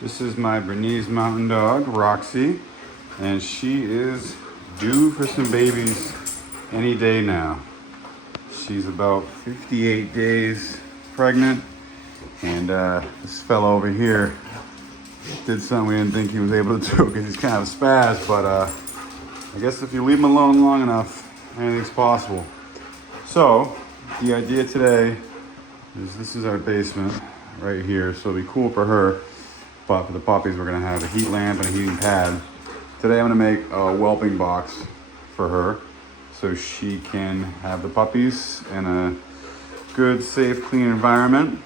This is my Bernese mountain dog, Roxy, and she is due for some babies any day now. She's about 58 days pregnant, and this fellow over here did something we didn't think he was able to do because he's kind of a spaz, but I guess if you leave him alone long enough, anything's possible. So, the idea today is this is our basement right here, so it'll be cool for her. But for the puppies, we're gonna have a heat lamp and a heating pad. Today I'm gonna make a whelping box for her so she can have the puppies in a good, safe, clean environment.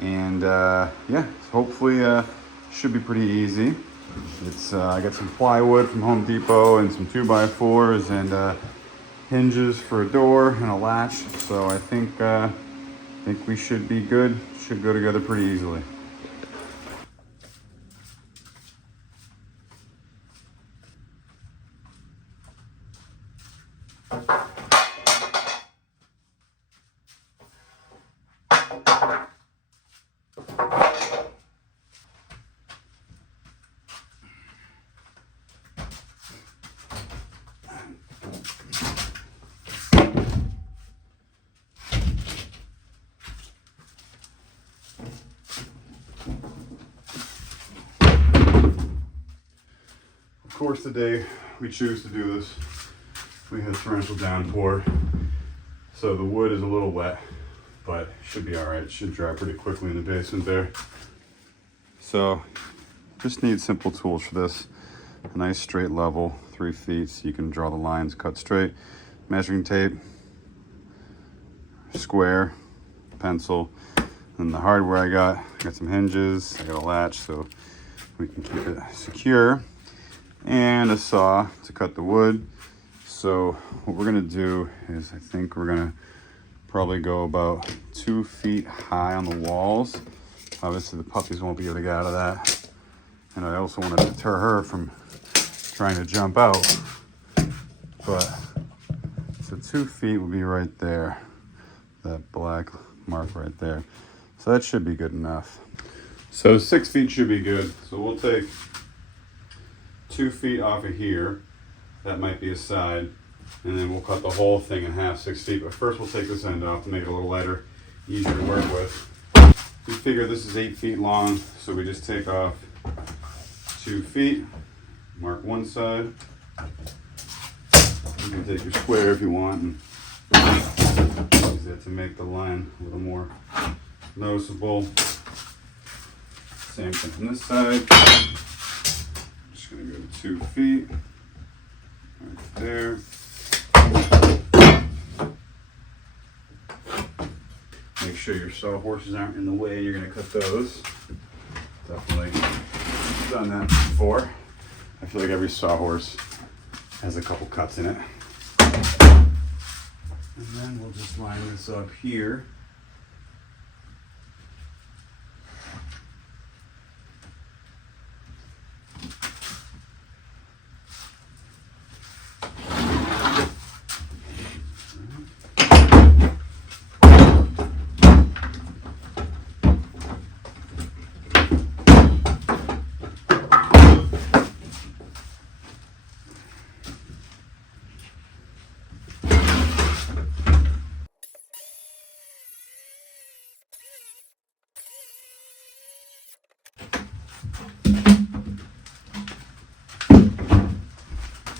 And yeah, hopefully should be pretty easy. It's I got some plywood from Home Depot and some 2x4s and hinges for a door and a latch. So I think we should be good. Should go together pretty easily. Of course, today we choose to do this. We had torrential downpour, so the wood is a little wet, but should be all right. Should dry pretty quickly in the basement there. So just need simple tools for this. A nice straight level, 3 feet, so you can draw the lines, cut straight. Measuring tape, square, pencil, and the hardware I got some hinges, I got a latch so we can keep it secure, and a saw to cut the wood. So what we're gonna do is I think we're gonna probably go about 2 feet high on the walls. Obviously the puppies won't be able to get out of that. And I also want to deter her from trying to jump out. But, so 2 feet will be right there. That black mark right there. So that should be good enough. So 6 feet should be good. So we'll take 2 feet off of here. That might be a side. And then we'll cut the whole thing in half, 6 feet. But first we'll take this end off to make it a little lighter, easier to work with. We figure this is 8 feet long, so we just take off 2 feet, mark one side. You can take your square if you want and use that to make the line a little more noticeable. Same thing on this side. Just gonna go to 2 feet, right there. Make sure your sawhorses aren't in the way. You're gonna cut those. Definitely done that before. I feel like every sawhorse has a couple cuts in it. And then we'll just line this up here.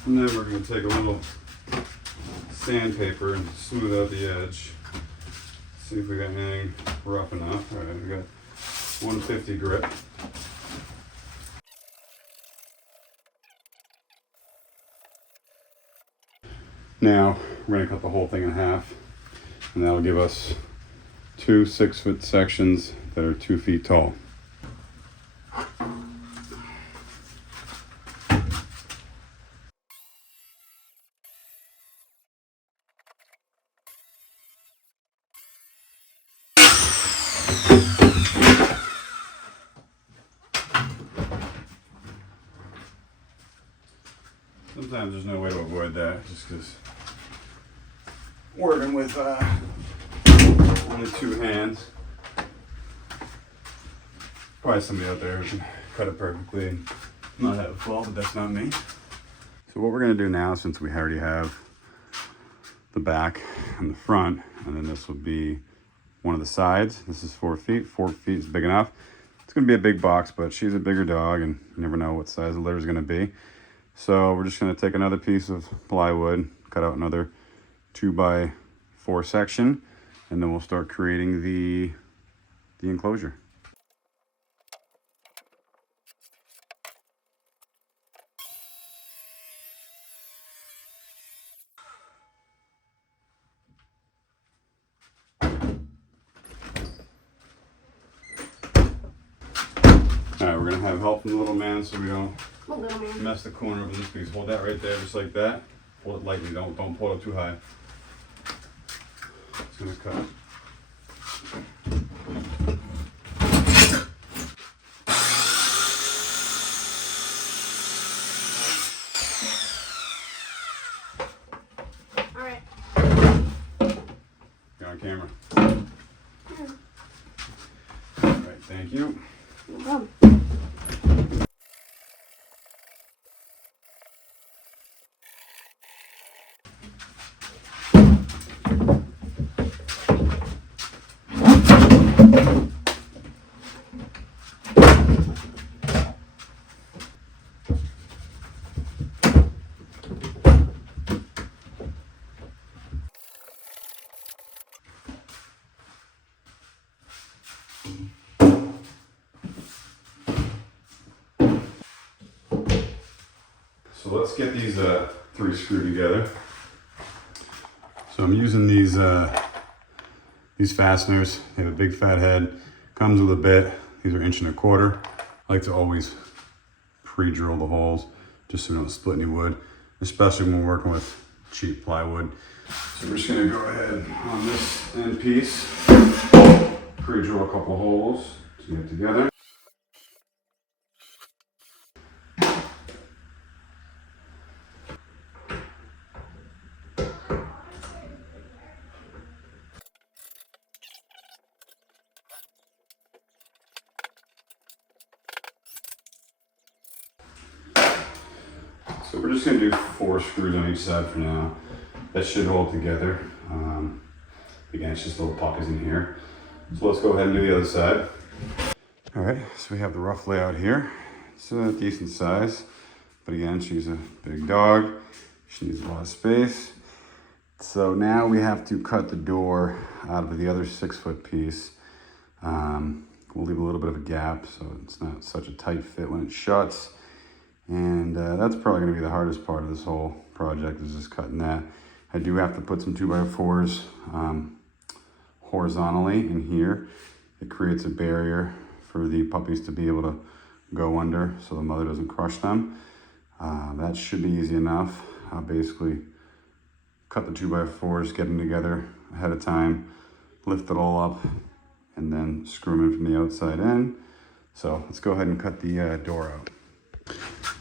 And then we're going to take a little sandpaper and smooth out the edge. See if we got anything rough enough. All right, we got 150 grit. Now we're going to cut the whole thing in half, and that'll give us 2 6-foot sections that are 2 feet tall. Sometimes there's no way to avoid that, just because working with only 2 hands, probably somebody out there who can cut it perfectly and not have a fault, but that's not me. So what we're gonna do now, since we already have the back and the front, and then this will be one of the sides. This is 4 feet. 4 feet is big enough. It's gonna be a big box, but she's a bigger dog, and you never know what size the litter is gonna be. So we're just gonna take another piece of plywood, cut out another 2x4 section, and then we'll start creating the enclosure. Alright, we're gonna have help from the little man so we don't mess the corner of this piece. Hold that right there, just like that. Hold it lightly, don't pull it up too high. It's gonna cut. Alright. You're on camera. Alright, thank you. No problem. So let's get these 3 screwed together. So I'm using these fasteners. They have a big fat head, comes with a bit. These are 1.25 inches. I like to always pre-drill the holes just so we don't split any wood, especially when we're working with cheap plywood. So we're just gonna go ahead on this end piece, pre-drill a couple holes to get together. So we're just gonna do 4 screws on each side for now. That should hold together. Again, it's just little puppies in here. So let's go ahead and do the other side. All right, so we have the rough layout here. It's a decent size, but again, she's a big dog. She needs a lot of space. So now we have to cut the door out of the other 6-foot piece. We'll leave a little bit of a gap so it's not such a tight fit when it shuts. And that's probably gonna be the hardest part of this whole project, is just cutting that. I do have to put some 2x4s horizontally in here. It creates a barrier for the puppies to be able to go under so the mother doesn't crush them. That should be easy enough. I'll basically cut the 2x4s, get them together ahead of time, lift it all up, and then screw them in from the outside in. So let's go ahead and cut the door out.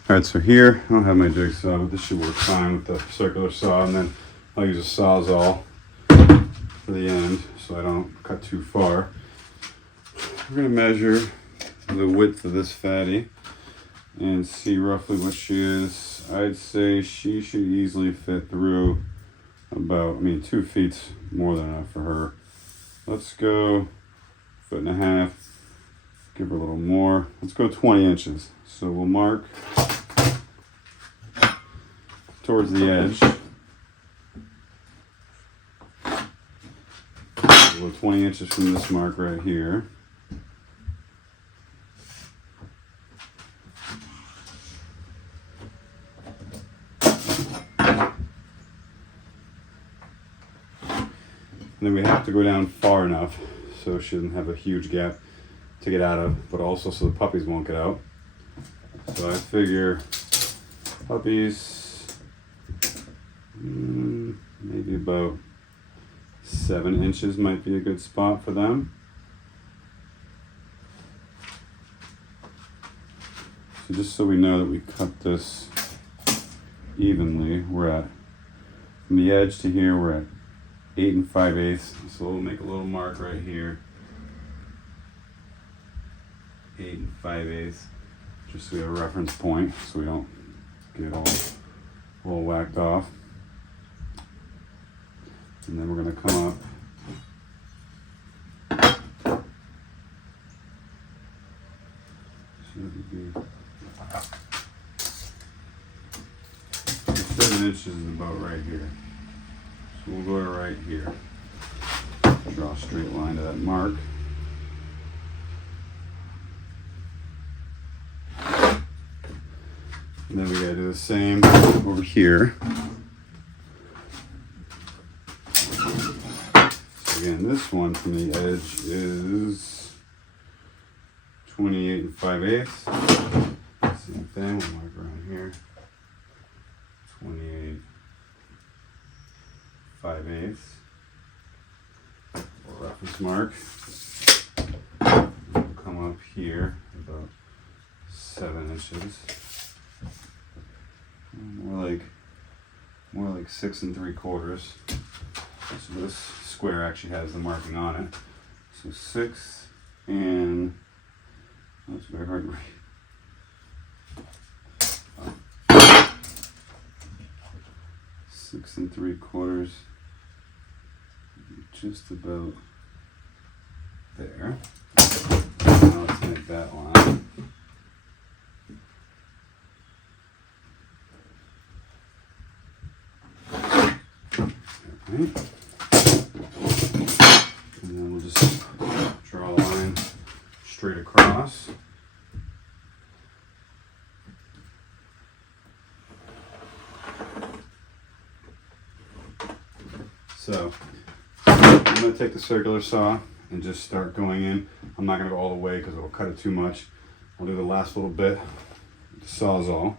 All right, so here, I don't have my jigsaw, but this should work fine with the circular saw, and then I'll use a Sawzall for the end so I don't cut too far. We're gonna measure the width of this fatty and see roughly what she is. I'd say she should easily fit through about, 2 feet's more than enough for her. Let's go 1.5 feet, give her a little more. Let's go 20 inches. So we'll mark towards the edge. We'll go 20 inches from this mark right here. And then we have to go down far enough so she doesn't have a huge gap to get out of, but also so the puppies won't get out. So I figure puppies, maybe about 7 inches might be a good spot for them. So just so we know that we cut this evenly, we're at, from the edge to here, we're at 8 5/8. So we'll make a little mark right here. 8 5/8, just so we have a reference point, so we don't get all whacked off. And then we're going to come up. Should be 7 inches is about right here. So we'll go to right here. Draw a straight line to that mark. And then we gotta do the same over here. So again, this one from the edge is 28 5/8. Same thing, we'll mark around here. 28 5/8. Reference mark. We'll come up here about 7 inches. More like 6 3/4. So this square actually has the marking on it. So 6 and that's very hard to read. 6 3/4. Just about there. Now let's make that line. Okay. And then we'll just draw a line straight across. So I'm going to take the circular saw and just start going in. I'm not going to go all the way because it'll cut it too much. I'll do the last little bit with the Sawzall.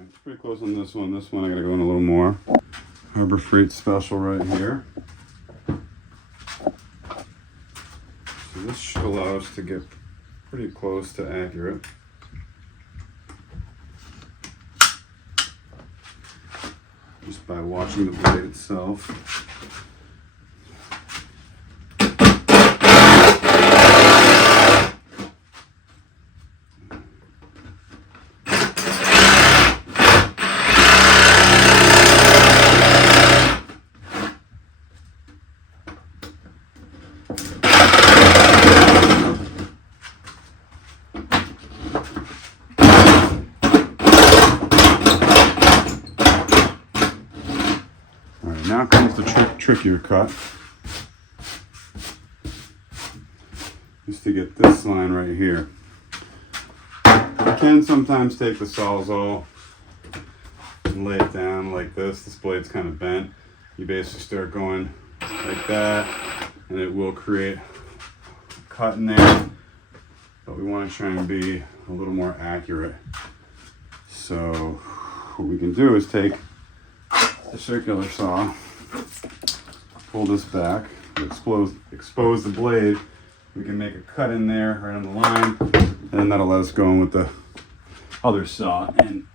It's pretty close on this one. This one I got to go in a little more. Harbor Freight Special right here. So this should allow us to get pretty close to accurate. Just by watching the blade itself. Now comes the trickier cut. Just to get this line right here. I can sometimes take the Sawzall and lay it down like this. This blade's kind of bent. You basically start going like that, and it will create a cut in there. But we want to try and be a little more accurate. So what we can do is take the circular saw, pull this back, expose the blade. We can make a cut in there right on the line, and then that'll let us go in with the other saw and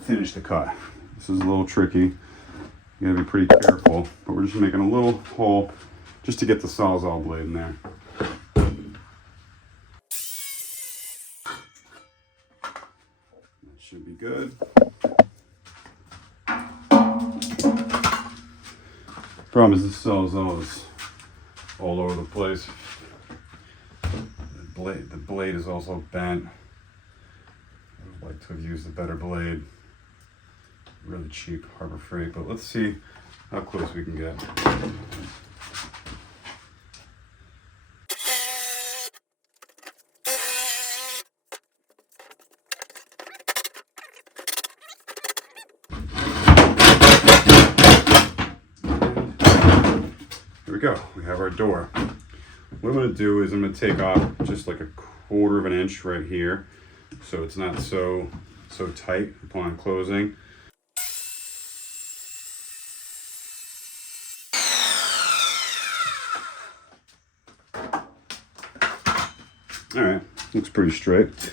finish the cut. This is a little tricky. You gotta be pretty careful, but we're just making a little hole just to get the Sawzall blade in there. That should be good. Problem is this Sawzall is all over the place. The blade is also bent. I would like to have used a better blade. Really cheap Harbor Freight, but let's see how close we can get. Here we go, we have our door. What I'm going to do is I'm going to take off just like 1/4 of an inch right here, so it's not so tight upon closing. All right, looks pretty straight.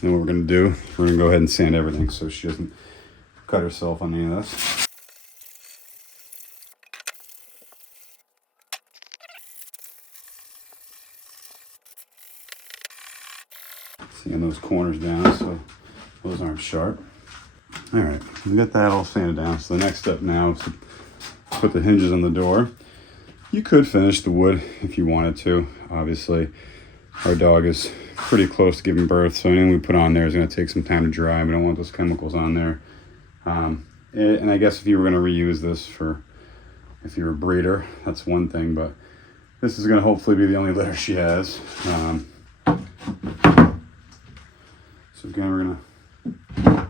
Then what we're going to do, we're going to go ahead and sand everything so she doesn't cut herself on any of this. seeing those corners down, so those aren't sharp. All right, we got that all sanded down. So the next step now is to put the hinges on the door. You could finish the wood if you wanted to. Obviously, our dog is pretty close to giving birth, so anything we put on there is going to take some time to dry. We don't want those chemicals on there. And I guess if you were going to reuse this for, if you're a breeder, that's one thing, but this is going to hopefully be the only litter she has. So again, we're going to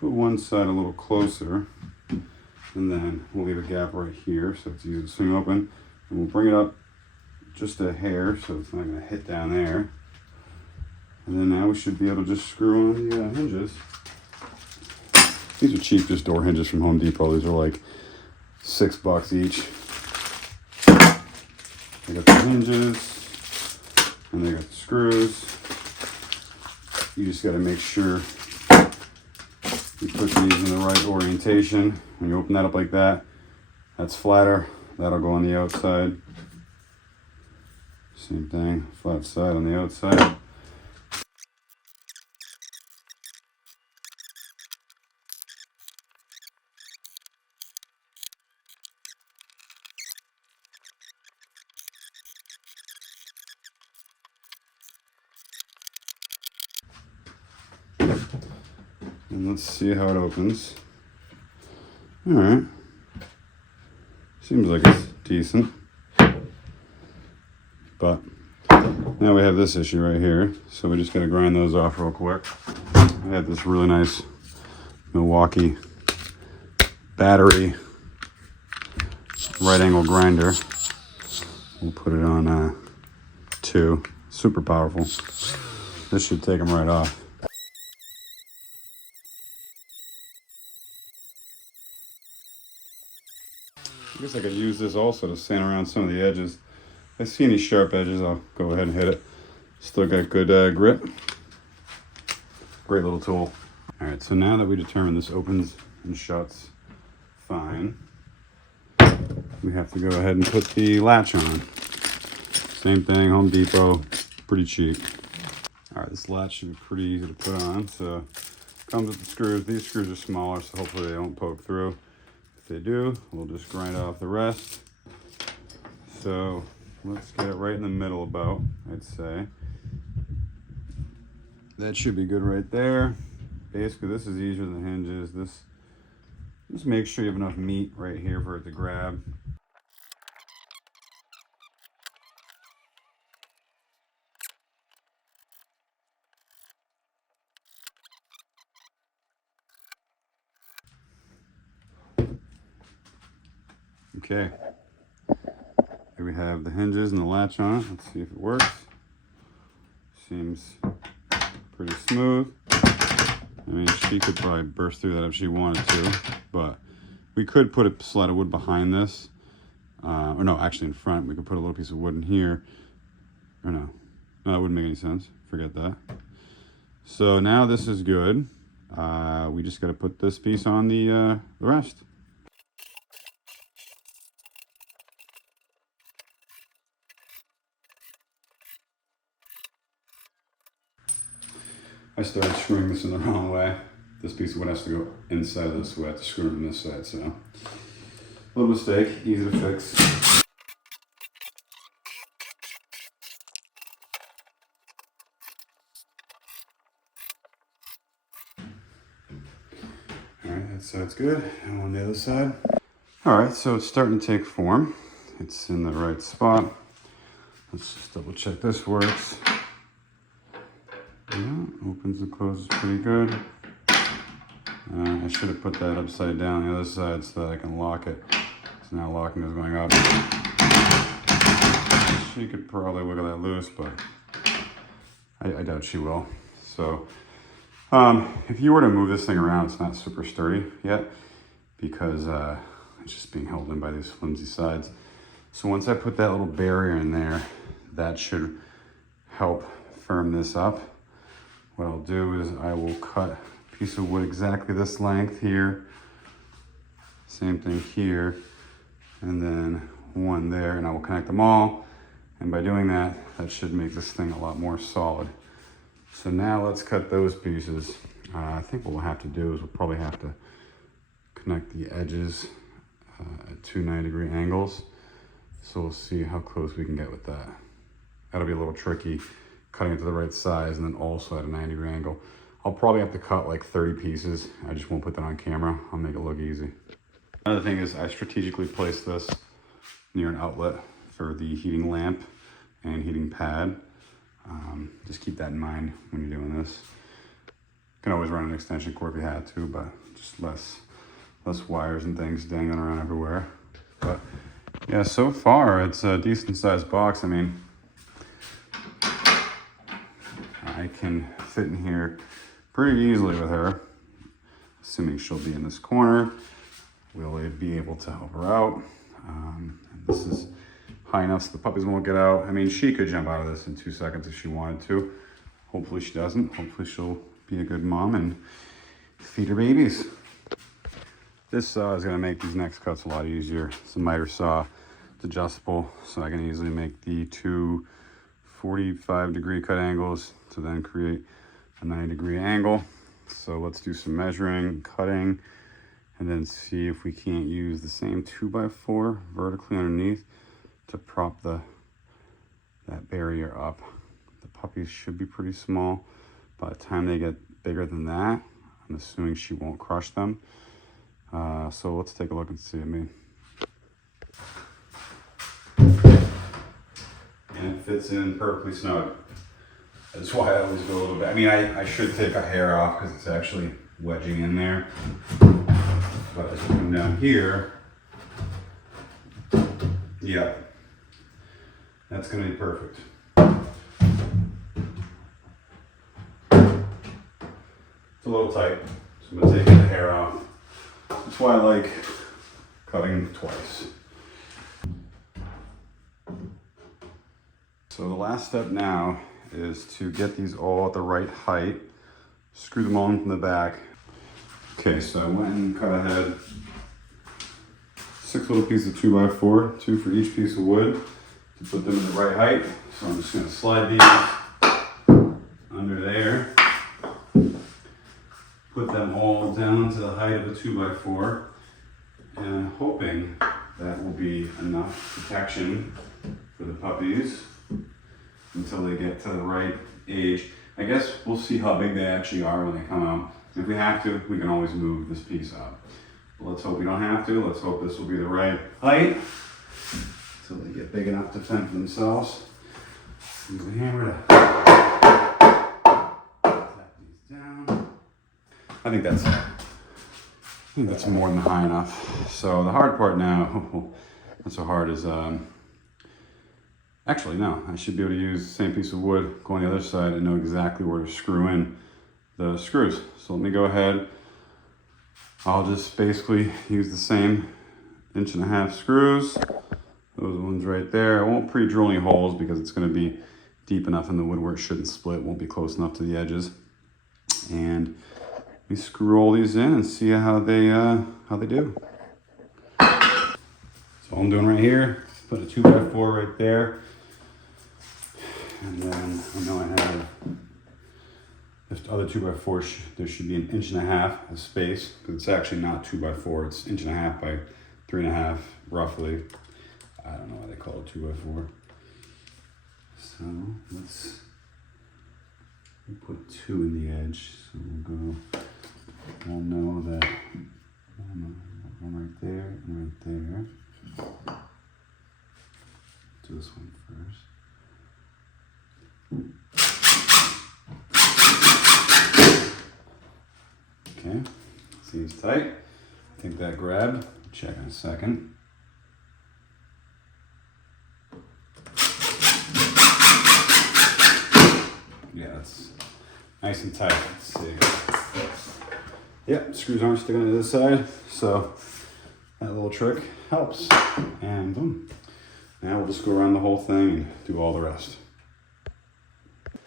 put one side a little closer, and then we'll leave a gap right here so it's easy to swing open. And we'll bring it up just a hair so it's not going to hit down there. And then now we should be able to just screw on the hinges. These are cheap, just door hinges from Home Depot. These are like $6 each. They got the hinges, and they got the screws. You just got to make sure you put these in the right orientation. When you open that up like that, that's flatter. That'll go on the outside. Same thing, flat side on the outside. And let's see how it opens. All right. Seems like it's decent. But now we have this issue right here. So we just got to grind those off real quick. I have this really nice Milwaukee battery right angle grinder. We'll put it on 2. Super powerful. This should take them right off. I guess I could use this also to sand around some of the edges. If I see any sharp edges, I'll go ahead and hit it. Still got good grip. Great little tool. All right, so now that we determined this opens and shuts fine, we have to go ahead and put the latch on. Same thing, Home Depot, pretty cheap. All right, this latch should be pretty easy to put on. So it comes with the screws. These screws are smaller, so hopefully they won't poke through. If they do, we'll just grind off the rest. So let's get it right in the middle about, I'd say. That should be good right there. Basically, this is easier than hinges. This, just make sure you have enough meat right here for it to grab. Okay, here we have the hinges and the latch on it. Let's see if it works. Seems pretty smooth. I mean, she could probably burst through that if she wanted to, but we could put a slat of wood behind this. Or no, actually in front. We could put a little piece of wood in here. Or no, that wouldn't make any sense. Forget that. So now this is good. We just got to put this piece on the rest. I started screwing this in the wrong way. This piece of wood has to go inside of this way. I have to screw it on this side, so. A little mistake, easy to fix. All right, that side's good. And on the other side. All right, so it's starting to take form. It's in the right spot. Let's just double check this works. Yeah, opens and closes pretty good. I should have put that upside down the other side so that I can lock it. So now locking is going up. She could probably wiggle that loose, but I doubt she will. So if you were to move this thing around, it's not super sturdy yet because it's just being held in by these flimsy sides. So once I put that little barrier in there, that should help firm this up. What I'll do is I will cut a piece of wood exactly this length here. Same thing here. And then one there, and I will connect them all. And by doing that, that should make this thing a lot more solid. So now let's cut those pieces. I think what we'll have to do is we'll probably have to connect the edges at 2 90-degree angles. So we'll see how close we can get with that. That'll be a little tricky, cutting it to the right size and then also at a 90-degree angle. I'll probably have to cut like 30 pieces. I just won't put that on camera. I'll make it look easy. Another thing is I strategically placed this near an outlet for the heating lamp and heating pad. Just keep that in mind when you're doing this. You can always run an extension cord if you had to, but just less wires and things dangling around everywhere. But yeah, so far it's a decent sized box. I mean, I can fit in here pretty easily with her, assuming she'll be in this corner. We'll be able to help her out. And this is high enough so the puppies won't get out. I mean, she could jump out of this in 2 seconds if she wanted to. Hopefully she doesn't. Hopefully she'll be a good mom and feed her babies. This saw is gonna make these next cuts a lot easier. It's a miter saw. It's adjustable, so I can easily make the 2 45-degree cut angles to then create a 90-degree angle. So let's do some measuring, cutting, and then see if we can't use the same 2x4 vertically underneath to prop that barrier up. The puppies should be pretty small. By the time they get bigger than that, I'm assuming she won't crush them. So let's take a look and see. And it fits in perfectly snug. That's why I always go a little bit. I mean, I should take a hair off because it's actually wedging in there. But as we come down here, yeah, that's gonna be perfect. It's a little tight, so I'm gonna take the hair off. That's why I like cutting twice. So the last step now is to get these all at the right height, screw them on from the back. Okay, so I went and cut ahead 6 little pieces of 2x4, 2 for each piece of wood to put them in the right height. So I'm just gonna slide these under there, put them all down to the height of a 2x4, and hoping that will be enough protection for the puppies until they get to the right age. I guess we'll see how big they actually are when they come out. If we have to, we can always move this piece up. But let's hope we don't have to. Let's hope this will be the right height until they get big enough to fend for themselves. Use the hammer to tap these down. I think that's more than high enough. So the hard part now, not so hard, is actually no, I should be able to use the same piece of wood, go on the other side, and know exactly where to screw in the screws. So let me go ahead. I'll just basically use the same 1.5-inch screws. Those ones right there. I won't pre-drill any holes because it's going to be deep enough in the wood where it shouldn't split. It won't be close enough to the edges. And we screw all these in and see how they do. So all I'm doing right here, put a 2x4 right there. And then I know I have this other 2x4, there should be 1.5 inches of space, because it's actually not 2x4, it's 1.5 inches by 3.5 roughly. I don't know why they call it 2x4. So let's put 2 in the edge. So we'll know that one right there and right there. Do this one first. Okay, seems tight. I think that grabbed. Check in a second. Yeah, that's nice and tight. Let's see. Yep, screws aren't sticking to this side, so that little trick helps. And boom. Now we'll just go around the whole thing and do all the rest.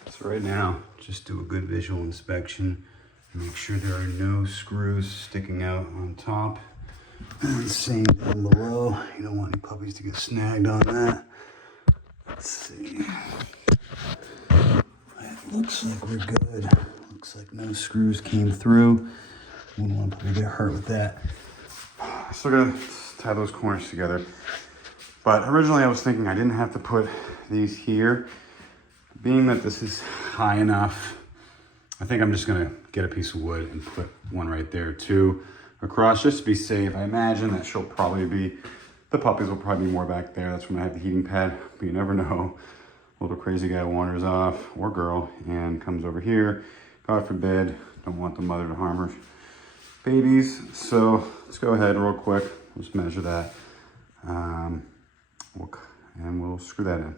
So right now, just do a good visual inspection. Make sure there are no screws sticking out on top. And same thing below. You don't want any puppies to get snagged on that. Let's see. Looks like we're good. Looks like no screws came through. Wouldn't want to get hurt with that. Still gotta tie those corners together. But originally I was thinking I didn't have to put these here. Being that this is high enough, I think I'm just gonna get a piece of wood and put one right there too across, just to be safe. I imagine that the puppies will probably be more back there. That's when I have the heating pad, but you never know. A little crazy guy wanders off, or girl, and comes over here. God forbid, don't want the mother to harm her babies. So let's go ahead real quick. Let's measure that. And we'll screw that in.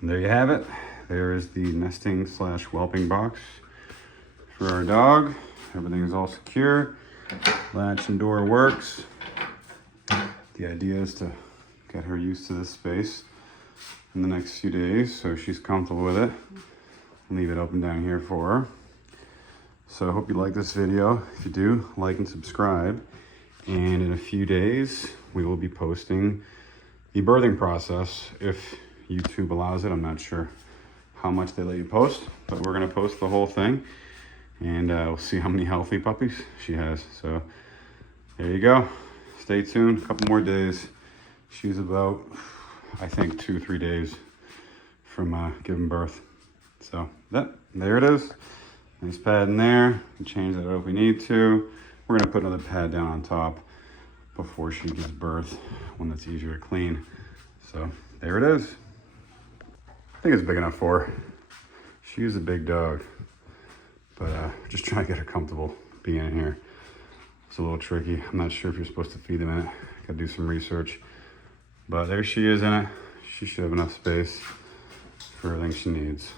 And there you have it. There is the nesting / whelping box for our dog. Everything is all secure. Latch and door works. The idea is to get her used to this space in the next few days so she's comfortable with it. Leave it open down here for her. So I hope you like this video. If you do, like and subscribe. And in a few days, we will be posting the birthing process if YouTube allows it. I'm not sure how much they let you post, but we're gonna post the whole thing, and we'll see how many healthy puppies she has. So there you go. Stay tuned, a couple more days. She's about, I think, 2-3 days from giving birth. So there it is. Nice pad in there. We can change that if we need to. We're gonna put another pad down on top before she gives birth, one that's easier to clean. So there it is. I think it's big enough for her. She's a big dog, but just trying to get her comfortable being in here. It's a little tricky. I'm not sure if you're supposed to feed them in it. Gotta do some research. But there she is in it. She should have enough space for everything she needs.